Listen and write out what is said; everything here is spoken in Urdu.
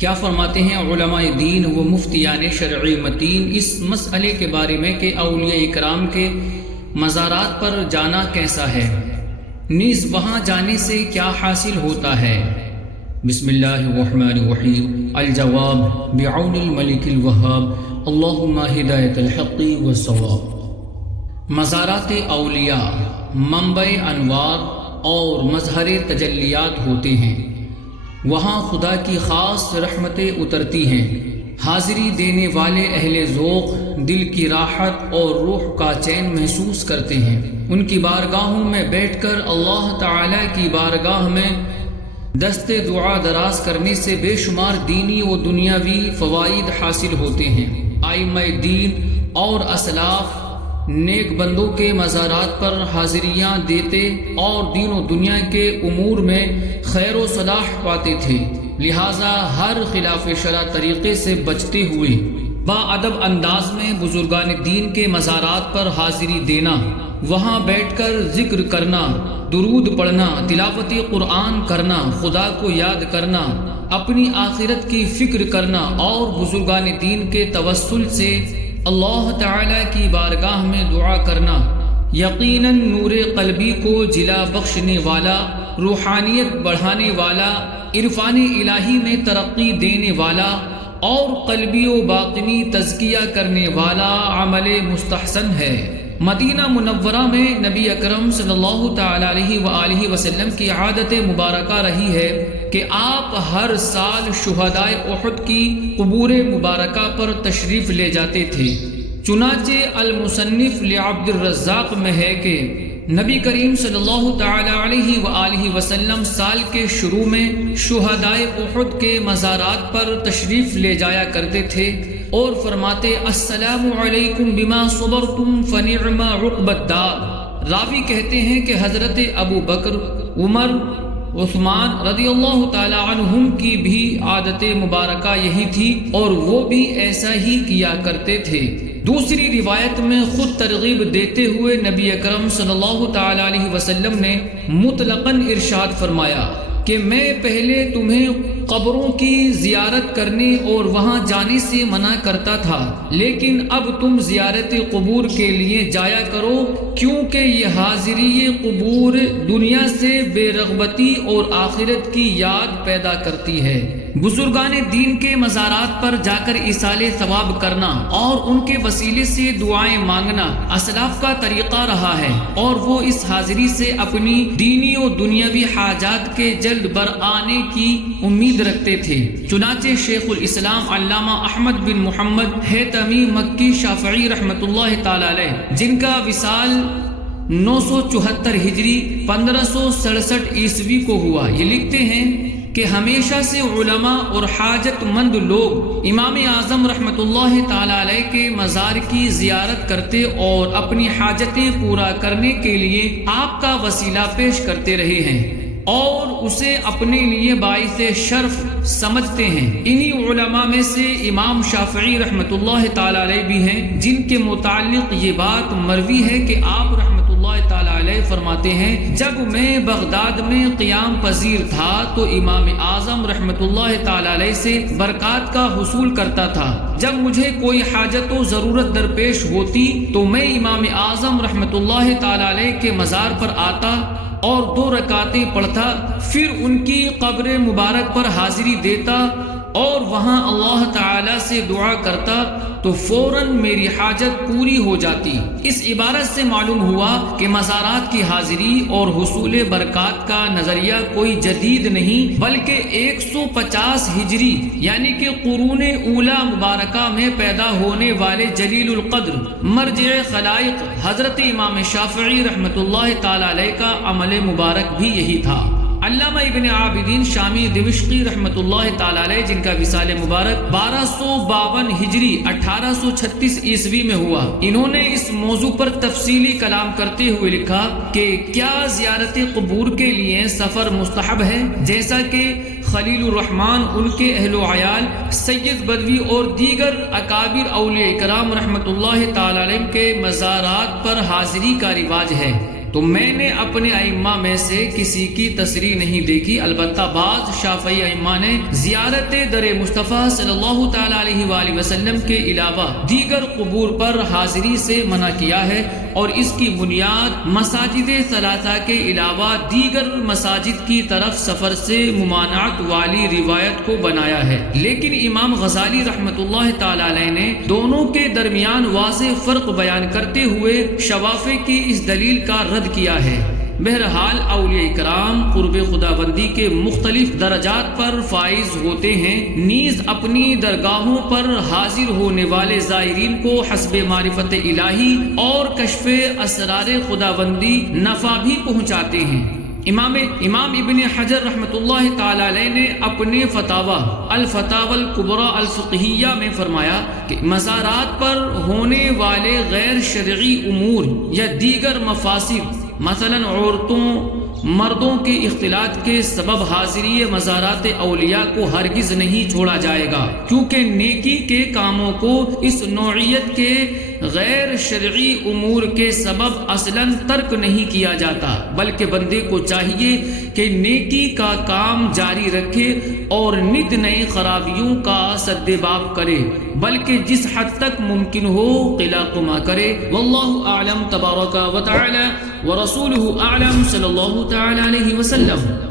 کیا فرماتے ہیں علماء دین و مفتیان شرعی متین اس مسئلے کے بارے میں کہ اولیاء اکرام کے مزارات پر جانا کیسا ہے، نیز وہاں جانے سے کیا حاصل ہوتا ہے؟ بسم اللہ الرحمن الرحیم۔ الجواب بعون الملک الوہاب، اللہم ہدایت الحق والصواب۔ مزارات اولیاء منبع انوار اور مظہر تجلیات ہوتے ہیں، وہاں خدا کی خاص رحمتیں اترتی ہیں۔ حاضری دینے والے اہل ذوق دل کی راحت اور روح کا چین محسوس کرتے ہیں۔ ان کی بارگاہوں میں بیٹھ کر اللہ تعالی کی بارگاہ میں دست دعا دراز کرنے سے بے شمار دینی و دنیاوی فوائد حاصل ہوتے ہیں۔ ائمہ دین اور اسلاف نیک بندوں کے مزارات پر حاضریاں دیتے اور دین و دنیا کے امور میں خیر و صلاح پاتے تھے، لہٰذا ہر خلاف شرع طریقے سے بچتے ہوئے با ادب انداز میں بزرگان دین کے مزارات پر حاضری دینا، وہاں بیٹھ کر ذکر کرنا، درود پڑھنا، تلاوت قرآن کرنا، خدا کو یاد کرنا، اپنی آخرت کی فکر کرنا اور بزرگان دین کے توسل سے اللہ تعالی کی بارگاہ میں دعا کرنا یقیناً نور قلبی کو جلا بخشنے والا، روحانیت بڑھانے والا، عرفان الہی میں ترقی دینے والا اور قلبی و باطنی تزکیہ کرنے والا عمل مستحسن ہے۔ مدینہ منورہ میں نبی اکرم صلی اللہ تعالی علیہ وآلہ وسلم کی عادت مبارکہ رہی ہے کہ آپ ہر سال شہدائے احد کی قبور مبارکہ پر تشریف لے جاتے تھے۔ چنانچہ المصنف لعبد الرزاق میں ہے کہ نبی کریم صلی اللہ تعالی علیہ وآلہ وسلم سال کے شروع میں شہدائے احد کے مزارات پر تشریف لے جایا کرتے تھے اور فرماتے السلام علیکم بما صبرتم فنعم عقبى الدار۔ راوی کہتے ہیں کہ حضرت ابو بکر، عمر، عثمان رضی اللہ تعالی عنہم کی بھی عادت مبارکہ یہی تھی اور وہ بھی ایسا ہی کیا کرتے تھے۔ دوسری روایت میں خود ترغیب دیتے ہوئے نبی اکرم صلی اللہ تعالی علیہ وسلم نے مطلقاً ارشاد فرمایا کہ میں پہلے تمہیں قبروں کی زیارت کرنے اور وہاں جانے سے منع کرتا تھا، لیکن اب تم زیارت قبور کے لیے جایا کرو، کیونکہ یہ حاضری قبور دنیا سے بے رغبتی اور آخرت کی یاد پیدا کرتی ہے۔ بزرگان دین کے مزارات پر جا کر ایصال ثواب کرنا اور ان کے وسیلے سے دعائیں مانگنا اسلاف کا طریقہ رہا ہے، اور وہ اس حاضری سے اپنی دینی و دنیاوی حاجات کے جلد بر آنے کی امید رکھتے تھے۔ چنانچہ شیخ الاسلام علامہ احمد بن محمد حیتمی مکی شافعی رحمۃ اللہ تعالی علیہ، جن کا وصال 974 ہجری 1567 عیسوی کو ہوا، یہ لکھتے ہیں کہ ہمیشہ سے علماء اور حاجت مند لوگ امام اعظم رحمۃ اللہ تعالی علیہ کے مزار کی زیارت کرتے اور اپنی حاجتیں پورا کرنے کے لیے آپ کا وسیلہ پیش کرتے رہے ہیں اور اسے اپنے لیے باعث شرف سمجھتے ہیں۔ انہی علماء میں سے امام شافعی رحمۃ اللہ تعالی علیہ بھی ہیں، جن کے متعلق یہ بات مروی ہے کہ آپ رحمۃ اللہ تعالی علیہ فرماتے ہیں جب میں بغداد میں قیام پذیر تھا تو امام اعظم رحمۃ اللہ تعالی علیہ سے برکات کا حصول کرتا تھا۔ جب مجھے کوئی حاجت و ضرورت درپیش ہوتی تو میں امام اعظم رحمۃ اللہ تعالی علیہ کے مزار پر آتا اور 2 رکعتیں پڑھتا، پھر ان کی قبر مبارک پر حاضری دیتا اور وہاں اللہ تعالی سے دعا کرتا تو فوراً میری حاجت پوری ہو جاتی۔ اس عبارت سے معلوم ہوا کہ مزارات کی حاضری اور حصول برکات کا نظریہ کوئی جدید نہیں، بلکہ 150 ہجری یعنی کہ قرون اولیٰ مبارکہ میں پیدا ہونے والے جلیل القدر مرجع خلائق حضرت امام شافعی رحمۃ اللہ تعالی علیہ کا عمل مبارک بھی یہی تھا۔ علامہ ابن عابدین شامی دمشقی رحمۃ اللہ تعالی علیہ، جن کا وصال مبارک 1252 ہجری 1836 عیسوی میں ہوا، انہوں نے اس موضوع پر تفصیلی کلام کرتے ہوئے لکھا کہ کیا زیارت قبور کے لیے سفر مستحب ہے، جیسا کہ خلیل الرحمن، ان کے اہل و عیال، سید بدوی اور دیگر اکابر اولیاء کرام رحمۃ اللہ تعالی علیہ کے مزارات پر حاضری کا رواج ہے۔ تو میں نے اپنے ائمہ میں سے کسی کی تصریح نہیں دیکھی، البتہ بعض شافعی ائمہ نے زیارت در مصطفیٰ صلی اللہ تعالی علیہ وآلہ وسلم کے علاوہ دیگر قبور پر حاضری سے منع کیا ہے، اور اس کی بنیاد مساجد ثلاثہ کے علاوہ دیگر مساجد کی طرف سفر سے ممانعت والی روایت کو بنایا ہے۔ لیکن امام غزالی رحمۃ اللہ تعالی علیہ نے دونوں کے درمیان واضح فرق بیان کرتے ہوئے شوافع کی اس دلیل کا رد کیا ہے۔ بہرحال اولیاء کرام قرب خداوندی کے مختلف درجات پر فائز ہوتے ہیں، نیز اپنی درگاہوں پر حاضر ہونے والے زائرین کو حسب معرفت الہی اور کشف اسرار خداوندی نفع بھی پہنچاتے ہیں۔ امام ابن حجر رحمۃ اللہ تعالی علیہ نے اپنے فتاوی الفتاوی الکبریٰ الفقہیہ میں فرمایا کہ مزارات پر ہونے والے غیر شرعی امور یا دیگر مفاسد، مثلا عورتوں مردوں کے اختلاط کے سبب حاضری مزارات اولیاء کو ہرگز نہیں چھوڑا جائے گا، کیونکہ نیکی کے کاموں کو اس نوعیت کے غیر شرعی امور کے سبب اصلاً ترک نہیں کیا جاتا، بلکہ بندے کو چاہیے کہ نیکی کا کام جاری رکھے اور نت نئی خرابیوں کا سدباب کرے، بلکہ جس حد تک ممکن ہو قلع قما کرے۔ واللہ اعلم تبارک و تعالی ورسولہ اعلم صلی اللہ تعالی علیہ وسلم۔